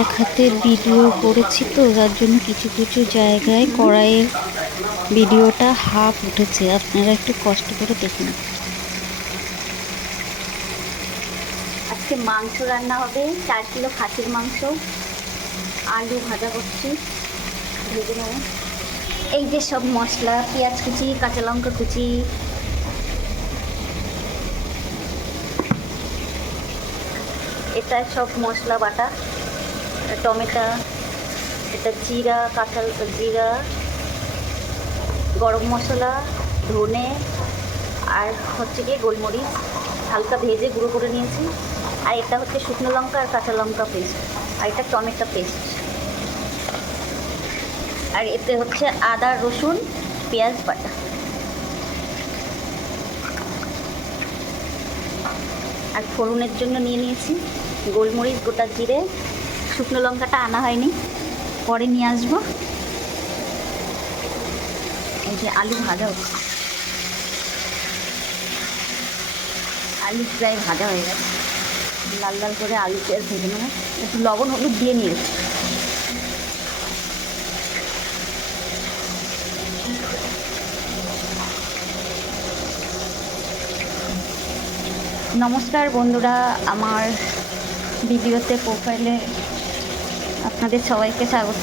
এক হাতের ভিডিও করেছি তো, তার জন্য কিছু কিছু জায়গায় কড়াইয়ের ভিডিওটা হাফ উঠেছে। আপনারা একটু কষ্ট করে দেখুন। আজকে মাংস রান্না হবে, 4 কিলো খাসির মাংস। আলু ভাজা করছি, ভেজে নেব। এই যে সব মশলা, পেঁয়াজ কুচি, কাঁচা লঙ্কা কুচি, এটা সব মশলা বাটা। টমেটো, এটা জিরা, জিরা, গরম মশলা, ধনে, আর হচ্ছে গিয়ে গোলমরিচ হালকা ভেজে গুঁড়ো করে নিয়েছি। আর এটা হচ্ছে শুকনো লঙ্কা আর কাঁচা লঙ্কা পেস্ট, আর এটা টমেটো পেস্ট। আর এতে হচ্ছে আদা, রসুন, পেঁয়াজ বাটা। আর ফোড়নের জন্য নিয়ে নিয়েছি গোলমরিচ, গোটা জিরে, শুকনো লঙ্কাটা আনা হয়নি, পরে নিয়ে আসবো। এই যে আলু ভাজা হচ্ছে, আলু প্রায় ভাজা হয়ে গেছে। লাল লাল করে আলু পেঁয়াজ ভেজে নেবে, একটু লবণ হলুদ দিয়ে নিয়েছি। নমস্কার বন্ধুরা, আমার ভিডিওতে প্রোফাইলে আপনাদের সবাইকে স্বাগত।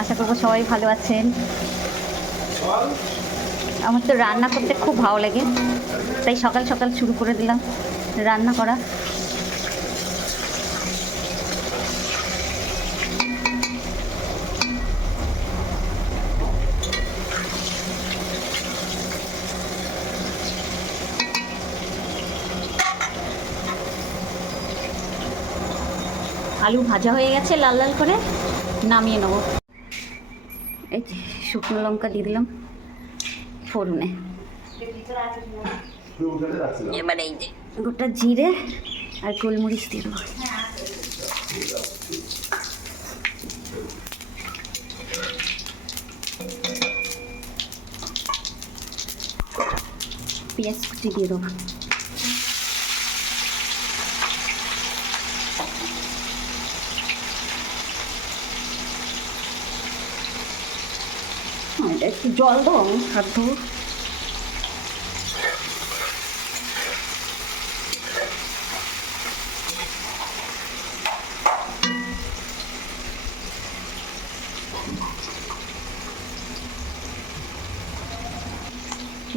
আশা করবো সবাই ভালো আছেন। আমার তো রান্না করতে খুব ভালো লাগে, তাই সকাল সকাল শুরু করে দিলাম রান্না করা। আলু ভাজা হয়ে গেছে লাল লাল করে, নামিয়ে নেব। এই যে শুকনো লঙ্কা দিয়ে দিলাম ফোড়নে। এবার এই যে গোটা জিরে আর গোলমরিচ দিয়ে দেবো। পেঁয়াজ কুচি দিয়ে দেবো। একটু জল দেবো, আমি হাত ধোবো।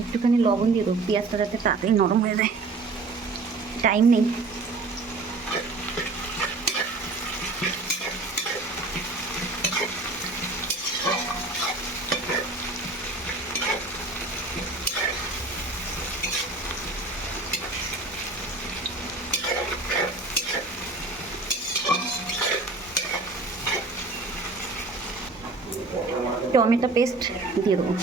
একটুখানি লবণ দিয়ে দেবো, পেঁয়াজটা যাতে তাড়াতাড়ি নরম হয়ে যায়, টাইম নেই। টমেটো পেস্ট দিয়ে দেবো।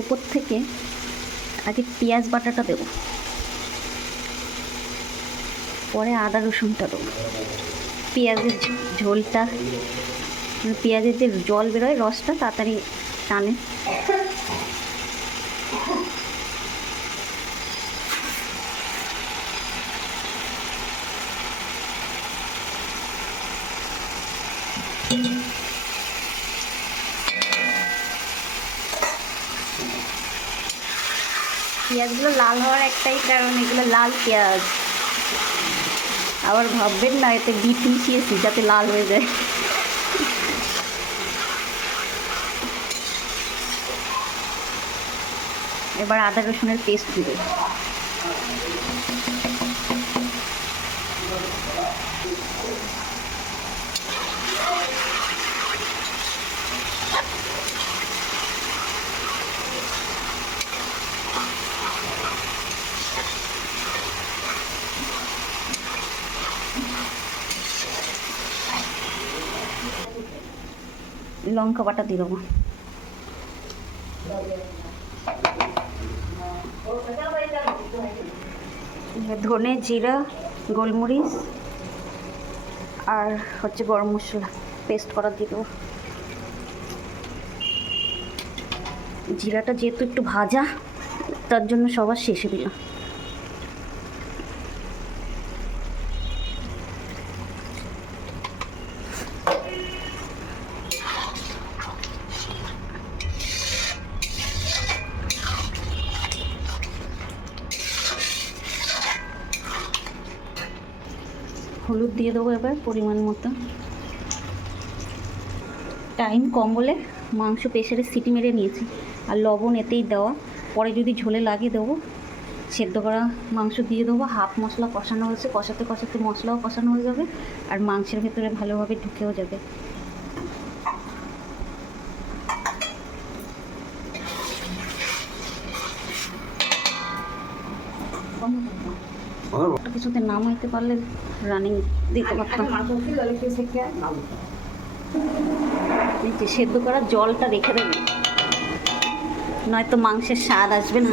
উপর থেকে আগে পেঁয়াজ বাটাটা দেবো, পরে আদা রসুনটা দেবো। পেঁয়াজের ঝোলটা, পেঁয়াজের যে জল বেরোয়, রসটা তাড়াতাড়ি টানে। পেঁয়াজগুলো লাল হওয়ার একটাই কারণ, এগুলো লাল পেঁয়াজ। আবার ভাববেন না এতে বিট মিশিয়েছি যাতে লাল হয়ে যায়। এবার আদা রসুনের পেস্ট দিবে। লঙ্কা বাটা দিয়ে দেবো। ধনে, জিরা, গোলমরিচ, আর হচ্ছে গরম মশলা পেস্ট করা দিয়ে দেবো। জিরাটা যেহেতু একটু ভাজা, তার জন্য সবার শেষে দিলাম। হলুদ দিয়ে দেবো এবার পরিমাণ মতো। টাইম কম বলে মাংস প্রেসারে সিটি মেরে নিয়েছি, আর লবণ এতেই দেওয়া, পরে যদি ঝোলে লাগে দেবো। সেদ্ধ করা মাংস দিয়ে দেবো, হাফ মশলা কষানো হয়েছে, কষাতে কষাতে মশলাও কষানো হয়ে যাবে আর মাংসের ভেতরে ভালোভাবে ঢুকেও যাবে। কিছুতে নামাইতে পারলে রানিং দিতে পারতাম। যে সেদ্ধ করা জলটা রেখে দেবে, নয়তো মাংসের স্বাদ আসবে না।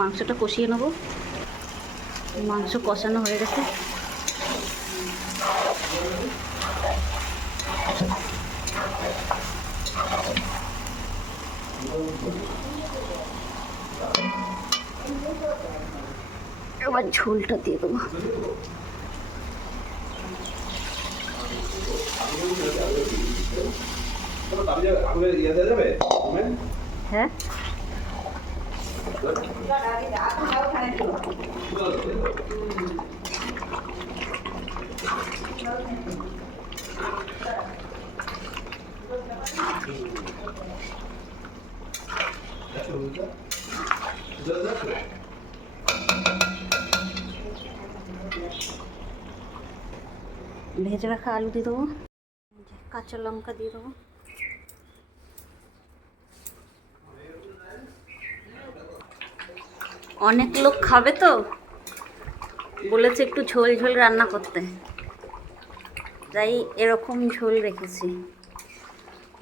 মাংসটা কষিয়ে নেব। মাংস কষানো হয়ে গেছে। এবার ঝোলটা দিয়ে দেবো। হ্যাঁ, ভেজে রাখা আলু দিয়ে দেবো, কাঁচা লঙ্কা দিয়ে দেবো। অনেক লোক খাবে তো বলেছে একটু ঝোল ঝোল রান্না করতে, তাই এরকম ঝোল রেখেছি।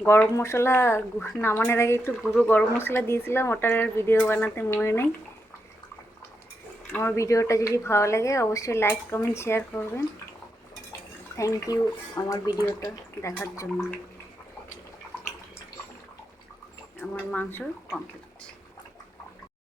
গরম মশলা নামানোর আগে একটু গুঁড়ো গরম মশলা দিয়েছিলাম, ওটার আর ভিডিও বানাতে মনে নেই। আমার ভিডিওটা যদি ভালো লাগে অবশ্যই লাইক কমেন্ট শেয়ার করবেন। থ্যাংক ইউ আমার ভিডিওটা দেখার জন্য। আমার মাংস কমপ্লিট।